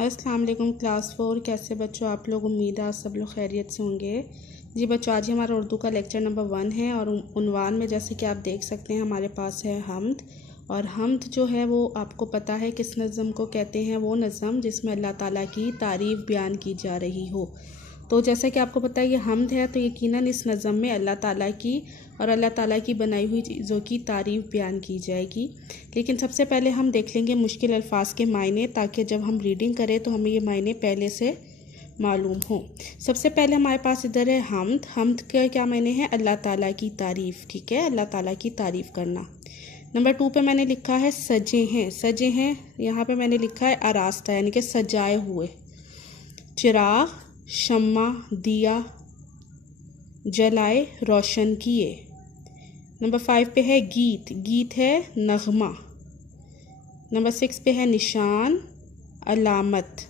अस्सलाम वालेकुम क्लास 4। कैसे बच्चों आप लोग? उम्मीद है आप सब लोग खैरियत से होंगे। जी बच्चों, आज ही हमारा उर्दू का लेक्चर नंबर 1 है और उन्वान में जैसे कि आप देख सकते हैं हमारे पास है हम्द। और हम्द जो है वो आपको पता है किस नज़म को कहते हैं? वो नज़म जिसमें अल्लाह ताला की तारीफ़ बयान की जा रही हो। तो जैसा कि आपको पता है ये हम्द है, तो यकीनन इस नज़म में अल्लाह ताला की और अल्लाह ताला की बनाई हुई चीज़ों की तारीफ़ बयान की जाएगी। लेकिन सबसे पहले हम देख लेंगे मुश्किल अल्फाज के मायने, ताकि जब हम रीडिंग करें तो हमें ये मायने पहले से मालूम हो। सबसे पहले हमारे पास इधर है हम्द। हम्द के क्या मायने हैं? अल्लाह ताला की तारीफ़। ठीक है, अल्लाह ताला की तारीफ़ करना। नंबर 2 पे मैंने लिखा है सजे हैं। सजे हैं यहाँ पे मैंने लिखा है आरास्ता, यानी कि सजाए हुए। चिराग, शम्मा, दिया जलाए, रोशन किए। नंबर 5 पे है गीत। गीत है नगमा। नंबर 6 पे है निशान, अलामत।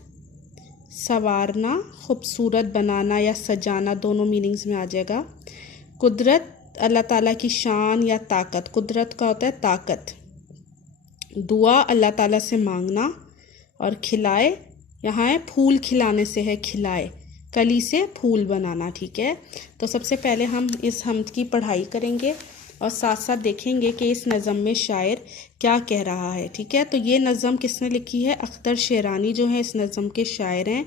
संवारना, खूबसूरत बनाना या सजाना, दोनों मीनिंग्स में आ जाएगा। कुदरत, अल्लाह ताला की शान या ताकत। कुदरत का होता है ताकत। दुआ, अल्लाह ताला से मांगना। और खिलाए, यहाँ है फूल खिलाने से है खिलाए, कली से फूल बनाना। ठीक है, तो सबसे पहले हम इस हम्द की पढ़ाई करेंगे और साथ साथ देखेंगे कि इस नज़म में शायर क्या कह रहा है। ठीक है, तो ये नज़म किसने लिखी है? अख्तर शेरानी जो है इस नज़म के शायर हैं।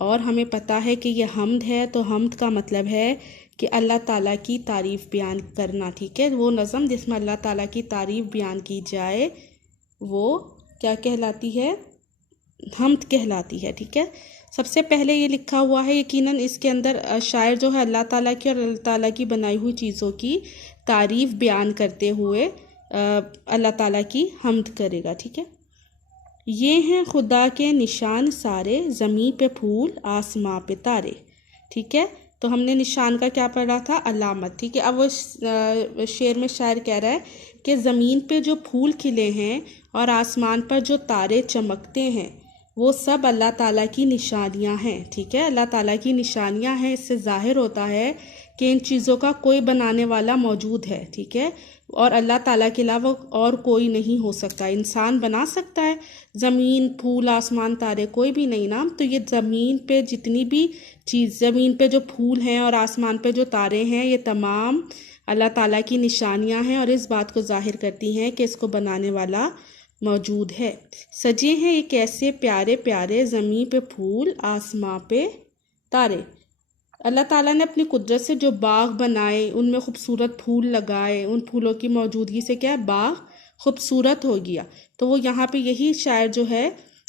और हमें पता है कि ये हम्द है, तो हम्द का मतलब है कि अल्लाह ताला की तारीफ़ बयान करना। ठीक है, वो नज़म जिसमें अल्लाह ताला की तारीफ़ बयान की जाए वो क्या कहलाती है? हम्द कहलाती है। ठीक है, सबसे पहले ये लिखा हुआ है, यकीनन इसके अंदर शायर जो है अल्लाह ताला की और अल्लाह ताला की बनाई हुई चीज़ों की तारीफ़ बयान करते हुए अल्लाह ताला की हम्द करेगा। ठीक है, ये हैं खुदा के निशान सारे, ज़मीं पे फूल आसमां पे तारे। ठीक है, तो हमने निशान का क्या पढ़ा था? अलामत। ठीक है, अब वो शेर में शायर कह रहा है कि ज़मीन पे जो फूल खिले हैं और आसमान पर जो तारे चमकते हैं वो सब अल्लाह ताला की निशानियां हैं। ठीक है, अल्लाह ताला की निशानियां हैं। इससे ज़ाहिर होता है कि इन चीज़ों का कोई बनाने वाला मौजूद है। ठीक है, और अल्लाह ताला के अलावा और कोई नहीं हो सकता। इंसान बना सकता है ज़मीन, फूल, आसमान, तारे? कोई भी नहीं ना। तो ये ज़मीन पे जितनी भी चीज़, ज़मीन पे जो फूल हैं और आसमान पे जो तारे हैं, ये तमाम अल्लाह ताला की निशानियां हैं और इस बात को जाहिर करती हैं कि इसको बनाने वाला मौजूद है। सजे हैं ये कैसे प्यारे प्यारे, ज़मीं पे फूल आसमां पे तारे। अल्लाह ताला ने अपनी कुदरत से जो बाग बनाए, उनमें खूबसूरत फूल लगाए, उन फूलों की मौजूदगी से क्या है? बाग खूबसूरत हो गया। तो वो यहाँ पे यही शायर जो है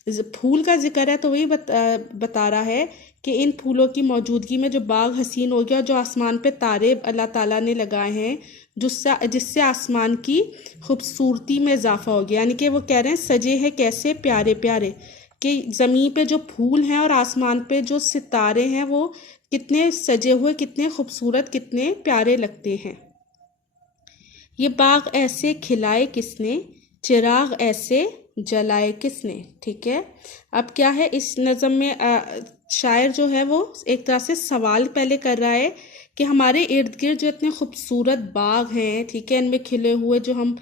फूल का जिक्र है तो वही बता रहा है कि इन फूलों की मौजूदगी में जो बाग हसीन हो गया, जो आसमान पे तारे अल्लाह ताला ने लगाए हैं जिससे आसमान की खूबसूरती में इजाफा हो गया। यानी कि वो कह रहे हैं सजे हैं कैसे प्यारे प्यारे, कि ज़मीन पे जो फूल हैं और आसमान पे जो सितारे हैं वो कितने सजे हुए, कितने खूबसूरत, कितने प्यारे लगते हैं। ये बाग ऐसे खिलाए किसने, चिराग ऐसे जलाए किसने। ठीक है, अब क्या है इस नज़म में शायर जो है वो एक तरह से सवाल पहले कर रहा है कि हमारे इर्द गिर्द जो इतने खूबसूरत बाग हैं, ठीक है, इनमें खिले हुए जो हम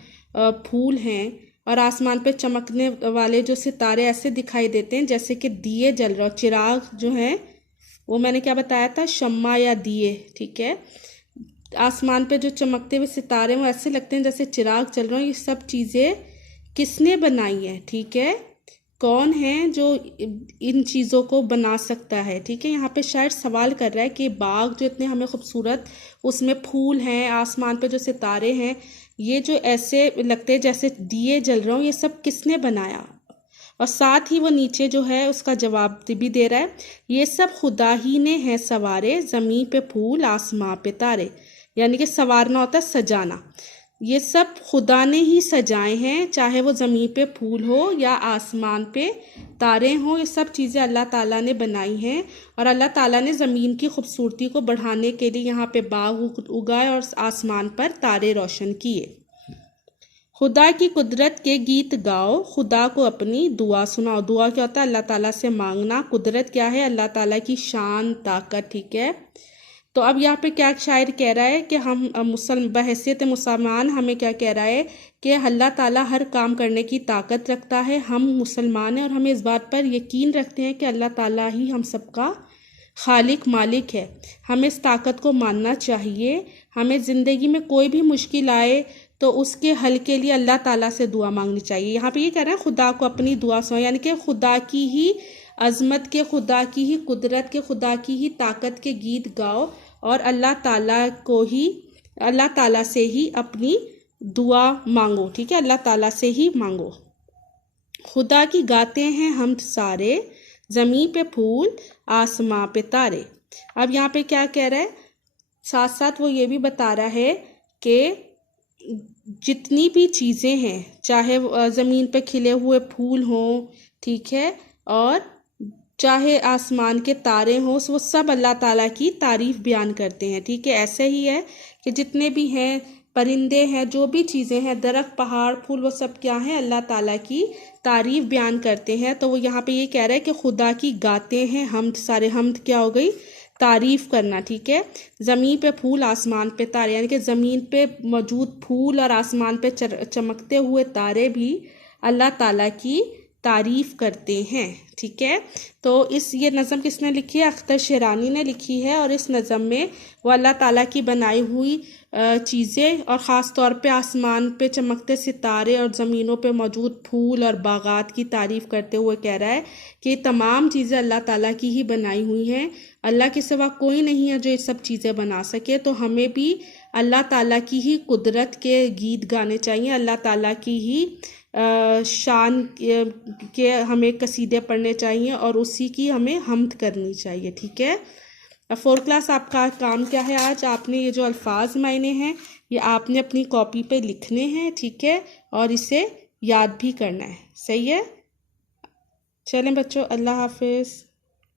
फूल हैं और आसमान पे चमकने वाले जो सितारे ऐसे दिखाई देते हैं जैसे कि दिए जल रहे हो। चिराग जो हैं वो मैंने क्या बताया था? शम्मा या दिए। ठीक है, आसमान पे जो चमकते हुए सितारे वो ऐसे लगते हैं जैसे चिराग चल रहे हो। ये सब चीज़ें किसने बनाई है? ठीक है, कौन है जो इन चीज़ों को बना सकता है? ठीक है, यहाँ पे शायद सवाल कर रहा है कि बाग जो इतने हमें खूबसूरत, उसमें फूल हैं, आसमान पे जो सितारे हैं, ये जो ऐसे लगते हैं जैसे दिए जल रहे हो, ये सब किसने बनाया? और साथ ही वो नीचे जो है उसका जवाब भी दे रहा है, ये सब खुदा ही ने है सवारे, ज़मीं पे फूल आसमां पे तारे। यानी कि संवारना होता है सजाना। ये सब खुदा ने ही सजाए हैं, चाहे वो ज़मीन पे फूल हो या आसमान पे तारे हों, ये सब चीज़ें अल्लाह ताला ने बनाई हैं। और अल्लाह ताला ने ज़मीन की खूबसूरती को बढ़ाने के लिए यहाँ पे बाग उगाए और आसमान पर तारे रोशन किए। खुदा की कुदरत के गीत गाओ, खुदा को अपनी दुआ सुनाओ। दुआ क्या होता है? अल्लाह ताला से मांगना। कुदरत क्या है? अल्लाह ताला की शान, ताकत। ठीक है, तो अब यहाँ पे क्या शायर कह रहा है कि हम बहैसियत मुसलमान हमें क्या कह रहा है कि अल्लाह ताला हर काम करने की ताकत रखता है। हम मुसलमान हैं और हमें इस बात पर यकीन रखते हैं कि अल्लाह ताला ही हम सबका खालिक मालिक है। हमें इस ताकत को मानना चाहिए। हमें ज़िंदगी में कोई भी मुश्किल आए तो उसके हल के लिए अल्लाह ताला से दुआ मांगनी चाहिए। यहाँ पे ये कह रहा है खुदा को अपनी दुआ सुनाओ, यानी कि खुदा की ही अज़मत के, खुदा की ही कुदरत के, खुदा की ही ताकत के गीत गाओ और अल्लाह ताला से ही अपनी दुआ मांगो। ठीक है, अल्लाह ताला से ही मांगो। खुदा की गाते हैं हम सारे, ज़मीं पे फूल आसमां पे तारे। अब यहाँ पे क्या कह रहा है, साथ साथ वो ये भी बता रहा है कि जितनी भी चीज़ें हैं, चाहे ज़मीन पे खिले हुए फूल हों, ठीक है, और चाहे आसमान के तारे हों, वो सब अल्लाह ताला की तारीफ़ बयान करते हैं। ठीक है, ऐसे ही है कि जितने भी हैं, परिंदे हैं, जो भी चीज़ें हैं, दरख्त, पहाड़, फूल, वो सब क्या हैं, अल्लाह ताला की तारीफ़ बयान करते हैं। तो वो यहाँ पे ये कह रहा है कि खुदा की गाते हैं हमद सारे। हमद क्या हो गई, तारीफ़ करना। ठीक है, ज़मीन पे फूल आसमान पे तारे, यानी कि ज़मीन पे मौजूद फूल और आसमान पे चमकते हुए तारे भी अल्लाह ताला की तारीफ़ करते हैं। ठीक है, तो ये नज़म किसने लिखी है, अख्तर शेरानी ने लिखी है। और इस नज़म में वो अल्लाह ताला की बनाई हुई चीज़ें और ख़ास तौर पे आसमान पे चमकते सितारे और ज़मीनों पे मौजूद फूल और बागात की तारीफ़ करते हुए कह रहा है कि तमाम चीज़ें अल्लाह ताला की ही बनाई हुई हैं। अल्लाह के सिवा कोई नहीं है जो ये सब चीज़ें बना सके। तो हमें भी अल्लाह ताला की ही कुदरत के गीत गाने चाहिए, अल्लाह ताला की ही शान के हमें कसीदे पढ़ने चाहिए और उसी की हमें हम्द करनी चाहिए। ठीक है, अब 4th क्लास आपका काम क्या है, आज आपने ये जो अल्फाज मायने हैं ये आपने अपनी कॉपी पे लिखने हैं। ठीक है, और इसे याद भी करना है। सही है, चलें बच्चों, अल्लाह हाफिज़।